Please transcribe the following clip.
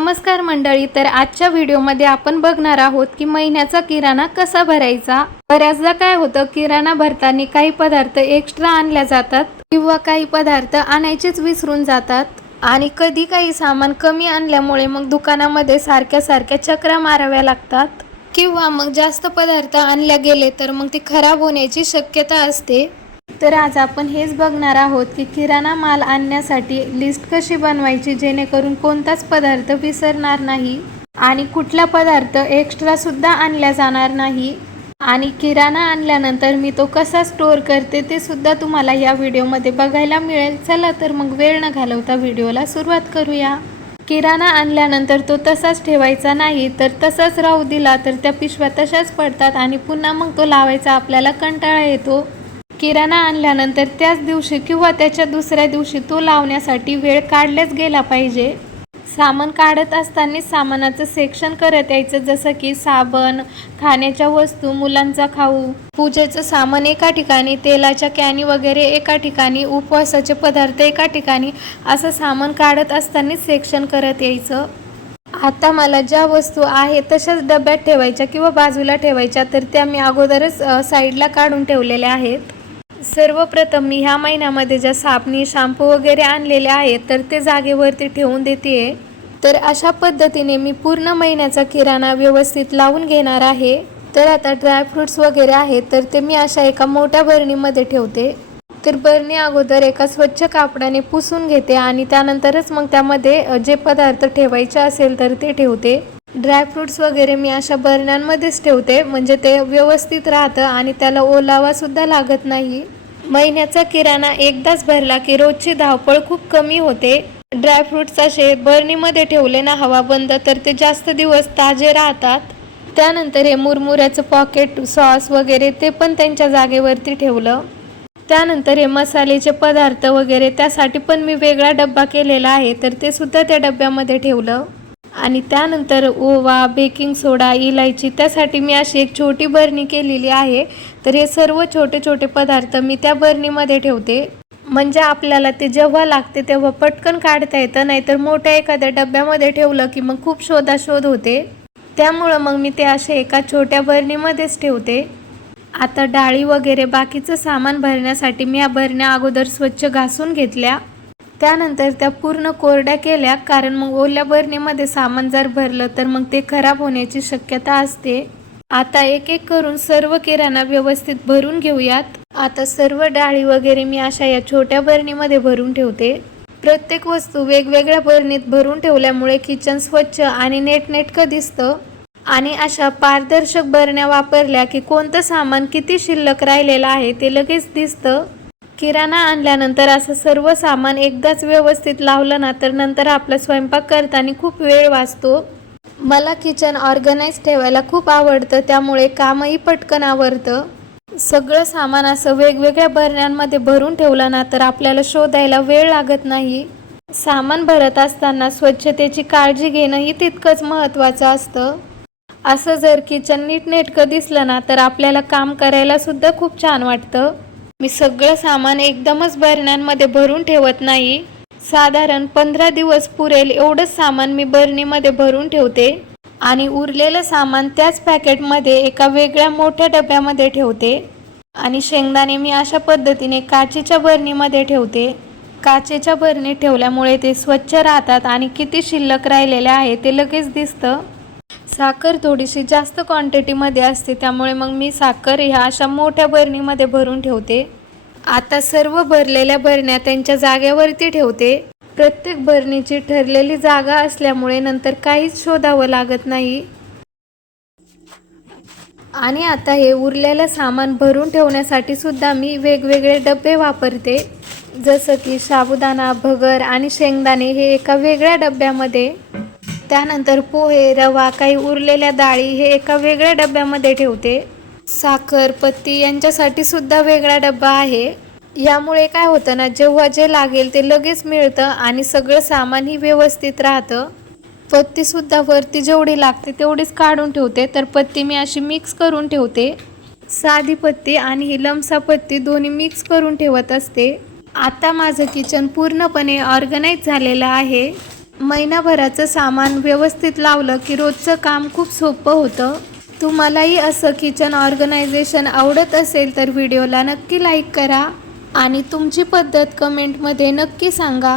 नमस्कार मंडळी, तर आजच्या व्हिडिओमध्ये आपण बघणार आहोत की महिन्याचा किराणा कसा भरायचा। बऱ्याचदा काय होतं, किराणा भरताना काही पदार्थ एक्स्ट्रा आणल्या जातात किंवा काही पदार्थ आणायचेच विसरून जातात आणि कधी काही सामान कमी आणल्यामुळे मग दुकानामध्ये सारख्या चक्रा माराव्या लागतात किंवा मग जास्त पदार्थ आणले गेले तर मग ते खराब होण्याची शक्यता असते। तर आज आपण हेच बघणार आहोत की किराणा माल आणण्यासाठी लिस्ट कशी बनवायची जेणेकरून कोणताच पदार्थ विसरणार नाही आणि कुठला पदार्थ एक्स्ट्रा सुद्धा आणला जाणार नाही आणि किराणा आणल्यानंतर मी तो कसा स्टोर करते ते सुद्धा तुम्हाला या व्हिडिओमध्ये बघायला मिळेल। चला तर मग वेळ न घालवता व्हिडिओला सुरुवात करूया। किराणा आणल्यानंतर तो तसाच ठेवायचा नाही, तर तसाच राहू दिला तर त्या पिशव्या तशाच पडतात आणि पुन्हा मग तो लावायचा आपल्याला कंटाळा येतो। किराणा आणल्यानंतर त्याच दिवशी किंवा त्याच्या दुसऱ्या दिवशी तो लावण्यासाठी वेळ काढलाच गेला पाहिजे। सामान काढत असताना सामानाचं सेक्शन करत यायचं, जसं की साबण, खाण्याच्या वस्तू, मुलांचा खाऊ, पूजेचं सामान एका ठिकाणी, तेलाच्या कॅनी वगैरे एका ठिकाणी, उपवासाचे पदार्थ एका ठिकाणी, असं सामान काढत असताना सेक्शन करत यायचं। आता मला ज्या वस्तू आहे तशाच डब्यात ठेवायच्या किंवा बाजूला ठेवायच्या, तर त्या मी अगोदरच साईडला काढून ठेवलेल्या आहेत। सर्वप्रथम मी ह्या महिन्यामध्ये ज्या साबणी, शॅम्पू वगैरे आणलेले आहेत तर ते जागेवरती ठेवून देते। तर अशा पद्धतीने मी पूर्ण महिन्याचा किराणा व्यवस्थित लावून घेणार आहे। तर आता ड्रायफ्रुट्स वगैरे आहेत तर ते मी अशा एका मोठ्या बरणीमध्ये ठेवते। तर बरणी अगोदर एका स्वच्छ कापडाने पुसून घेते आणि त्यानंतरच मग त्यामध्ये जे पदार्थ ठेवायचे असेल तर ते ठेवते। ड्रायफ्रुट्स वगैरे मी अशा बरण्यांमध्येच ठेवते, म्हणजे ते व्यवस्थित राहतं आणि त्याला ओलावा सुद्धा लागत नाही। महिन्याचा किराणा एकदाच भरला की रोजची धावपळ खूप कमी होते। ड्रायफ्रुट्स असे बरणीमध्ये ठेवले ना हवा बंद तर ते जास्त दिवस ताजे राहतात। त्यानंतर हे मुरमुऱ्याचं पॉकेट, सॉस वगैरे ते पण त्यांच्या जागेवरती ठेवलं। त्यानंतर हे मसाल्याचे पदार्थ वगैरे त्यासाठी पण मी वेगळा डब्बा केलेला आहे, तर ते सुद्धा त्या डब्यामध्ये ठेवलं। आणि त्यानंतर ओवा, बेकिंग सोडा, इलायची त्यासाठी मी अशी एक छोटी बरणी केलेली आहे। तर हे सर्व छोटे पदार्थ मी त्या बरणीमध्ये ठेवते, म्हणजे आपल्याला ते जेव्हा लागते तेव्हा पटकन काढता येतं, नाहीतर मोठ्या एखाद्या डब्यामध्ये ठेवलं की मग खूप शोधाशोध होते। त्यामुळं मग मी ते असे एका छोट्या बरणीमध्येच ठेवते। आता डाळी वगैरे बाकीचं सामान भरण्यासाठी मी या बरण्या अगोदर स्वच्छ घासून घेतल्या, त्यानंतर त्या पूर्ण कोरड्या केल्या, कारण मग ओल्या बरणीमध्ये सामान जर भरलं तर मग ते खराब होण्याची शक्यता असते। आता एक एक करून सर्व किराणा व्यवस्थित भरून घेऊयात। आता सर्व डाळी वगैरे मी अशा या छोट्या बरणीमध्ये भरून ठेवते। प्रत्येक वस्तू वेगवेगळ्या बरणीत भरून ठेवल्यामुळे किचन स्वच्छ आणि नेटनेटकं दिसतं आणि अशा पारदर्शक बरण्या वापरल्या की कोणतं सामान किती शिल्लक राहिलेलं आहे ते लगेच दिसतं। किराणा आणल्यानंतर असं सर्व सामान एकदाच व्यवस्थित लावलं ना तर नंतर आपला स्वयंपाक करताना खूप वेळ वाचतो। मला किचन ऑर्गनाइज ठेवायला खूप आवडतं, त्यामुळे कामही पटकन आवरतं। सगळं सामान असं वेगवेगळ्या बरण्यांमध्ये भरून ठेवलं ना तर आपल्याला शोधायला वेळ लागत नाही। सामान भरत असताना स्वच्छतेची काळजी घेणंही तितकंच महत्त्वाचं असतं। असं जर किचन नीटनेटकं दिसलं ना तर आपल्याला काम करायला सुद्धा खूप छान वाटतं। मी सगळं सामान एकदमच बरण्यांमध्ये भरून ठेवत नाही, साधारण 15 दिवस पुरेल एवढंच सामान मी बरणीमध्ये भरून ठेवते आणि उरलेलं सामान त्याच पॅकेटमध्ये एका वेगळ्या मोठ्या डब्यामध्ये ठेवते। आणि शेंगदाणे मी अशा पद्धतीने काचेच्या बरणीमध्ये ठेवते। काचेच्या बरणीत ठेवल्यामुळे ते स्वच्छ राहतात आणि किती शिल्लक राहिलेले आहे ते लगेच दिसतं। साखर थोडीशी जास्त क्वांटिटीमध्ये असते, त्यामुळे मग मी साखर ह्या अशा मोठ्या बरणीमध्ये भरून ठेवते। आता सर्व भरलेल्या बरण्या त्यांच्या जागेवरती ठेवते। प्रत्येक बरणीची ठरलेली जागा असल्यामुळे नंतर काहीच शोधावं लागत नाही। आणि आता हे उरलेलं सामान भरून ठेवण्यासाठी सुद्धा मी वेगवेगळे डबे वापरते, जसं की साबुदाणा, भगर आणि शेंगदाणे हे एका वेगळ्या डब्यामध्ये, त्यानंतर पोहे, रवा, काही उरलेल्या डाळी हे एका वेगळ्या डब्यामध्ये ठेवते। साखर, पत्ती यांच्यासाठी सुद्धा वेगळा डब्बा आहे। यामुळे काय होतं ना, जेव्हा जे लागेल ते लगेच मिळतं आणि सगळं सामानही व्यवस्थित राहतं। पत्ती सुद्धा वरती जेवढी लागते तेवढीच काढून ठेवते, तर पत्ती मी अशी मिक्स करून ठेवते। साधी पत्ती आणि ही लमसा पत्ती दोन्ही मिक्स करून ठेवत असते। आता माझं किचन पूर्णपणे ऑर्गनाइज झालेलं आहे। महिनाभराचं सामान व्यवस्थित लावलं की रोजचं काम खूप सोपं होतं. तुम्हालाही असं किचन ऑर्गनायझेशन आवडत असेल तर व्हिडिओला नक्की लाईक करा आणि तुमची पद्धत कमेंटमध्ये नक्की सांगा.